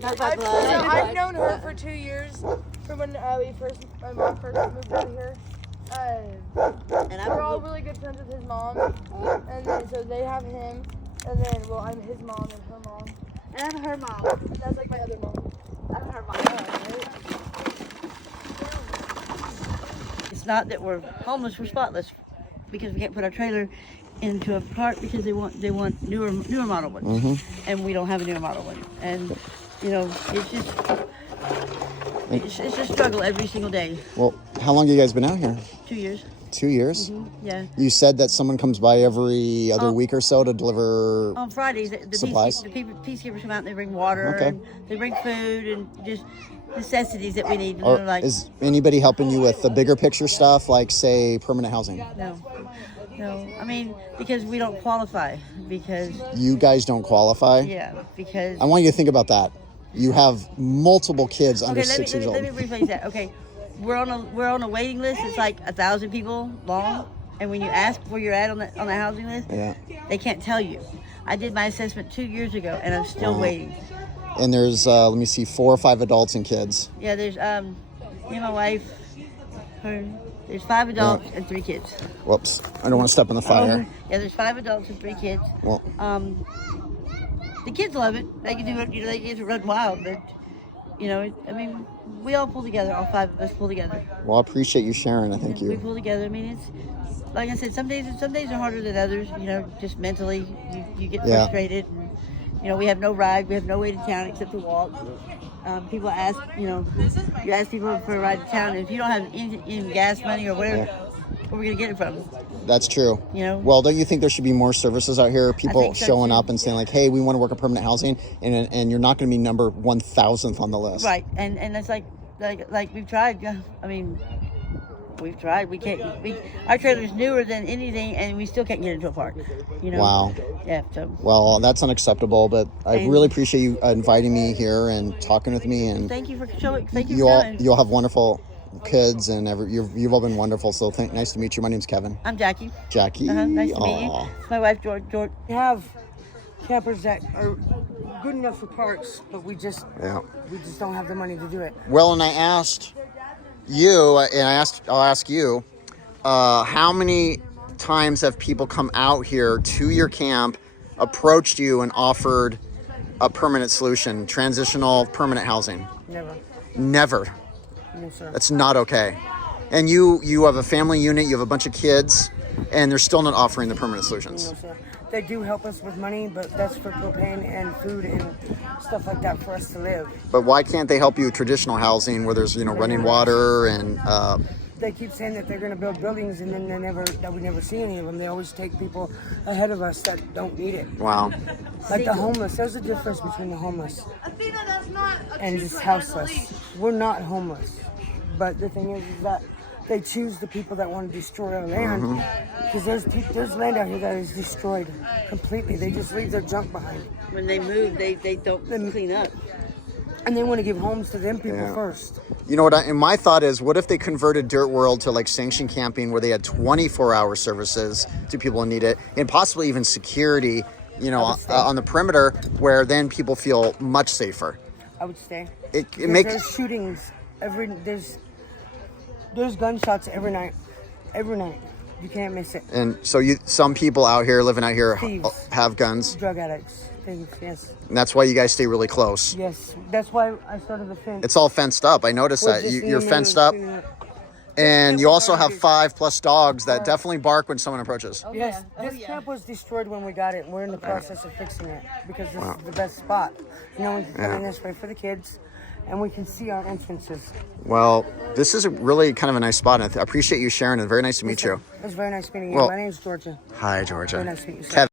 Not by blood. I've known her for 2 years from when my mom first moved out here. And we're all really good friends with his mom, and then so they have him, and then I'm his mom and her mom. And I'm her mom. That's like my other mom. I'm her mom. It's not that we're homeless, we're spotless, because we can't put our trailer into a park because they want newer model ones, and we don't have a newer model one, and it's just a struggle every single day. Well, how long have you guys been out here? 2 years. 2 years? Yeah. You said that someone comes by every other week or so to deliver on Fridays. The supplies. peacekeepers come out and they bring water and they bring food and just necessities that we need. Is anybody helping you with the bigger picture stuff, like say permanent housing? No. I mean, because we don't qualify. Because you guys don't qualify? Yeah, because I want you to think about that. You have multiple kids under 6 years old. Let me rephrase that. Okay, we're on a waiting list. It's like 1,000 people long, and when you ask where you're at on the housing list, they can't tell you. I did my assessment 2 years ago, and I'm still waiting. And there's 4 or 5 adults and kids. Yeah, there's me and my wife. There's 5 adults and 3 kids. Whoops! I don't want to step in the fire. Yeah, there's 5 adults and 3 kids. Well, the kids love it. They can do it. They get to run wild, but I mean, we all pull together. All 5 of us pull together. Well, I appreciate you sharing. I thank you. We pull together. I mean, it's like I said. Some days are harder than others. Just mentally, you get frustrated. And, we have no ride. We have no way to town except to walk. People ask, you ask people for a ride to town, and if you don't have any gas money or whatever, where are we gonna get it from? That's true. Well, don't you think there should be more services out here? People showing up and saying like, "Hey, we want to work at permanent housing," and you're not going to be number 1,000th on the list. Right, and that's like we've tried. I mean, we've tried. We can't. Our trailer's newer than anything, and we still can't get into a park. Wow. Yeah. So. Well, that's unacceptable. But I really appreciate you inviting me here and talking with me. And thank you for showing. Thank you. You'll have wonderful kids, and you've all been wonderful. So nice to meet you. My name's Kevin. I'm Jackie. Jackie. Nice to meet you. My wife George. We have campers that are good enough for parks, but we just don't have the money to do it. Well, and I asked you, and I'll ask you, how many times have people come out here to your camp, approached you, and offered a permanent solution, transitional permanent housing? Never. No, sir. That's not okay. And you have a family unit, you have a bunch of kids, and they're still not offering the permanent solutions. No, sir. They do help us with money, but that's for propane and food and stuff like that for us to live. But why can't they help you with traditional housing where there's running water and? They keep saying that they're going to build buildings, and then we never see any of them. They always take people ahead of us that don't need it. Wow. Like the homeless. There's a difference between the homeless and just houseless. We're not homeless, but the thing is that they choose the people that want to destroy our land, because there's land out here that is destroyed completely. They just leave their junk behind. When they move, they don't clean up. And they want to give homes to them people first. You know what? And my thought is, what if they converted Dirt World to like sanctioned camping, where they had 24-hour services to people who need it, and possibly even security, on the perimeter, where then people feel much safer. I would stay. It makes there's shootings there's gunshots every night. You can't miss it. And so some people living out here have guns. Drug addicts. Thieves, yes. And that's why you guys stay really close. Yes, that's why I started the fence. It's all fenced up. I noticed that. You're fenced up. And you also have 5+ dogs that definitely bark when someone approaches. Yes, this camp was destroyed when we got it. We're in the process of fixing it because this is the best spot. We can come in this way for the kids, and we can see our entrances. Well, this is really kind of a nice spot. And I appreciate you sharing it. Very nice to meet you. It was very nice meeting you. My name's Georgia. Hi, Georgia. Very nice to meet you, sir. Kevin.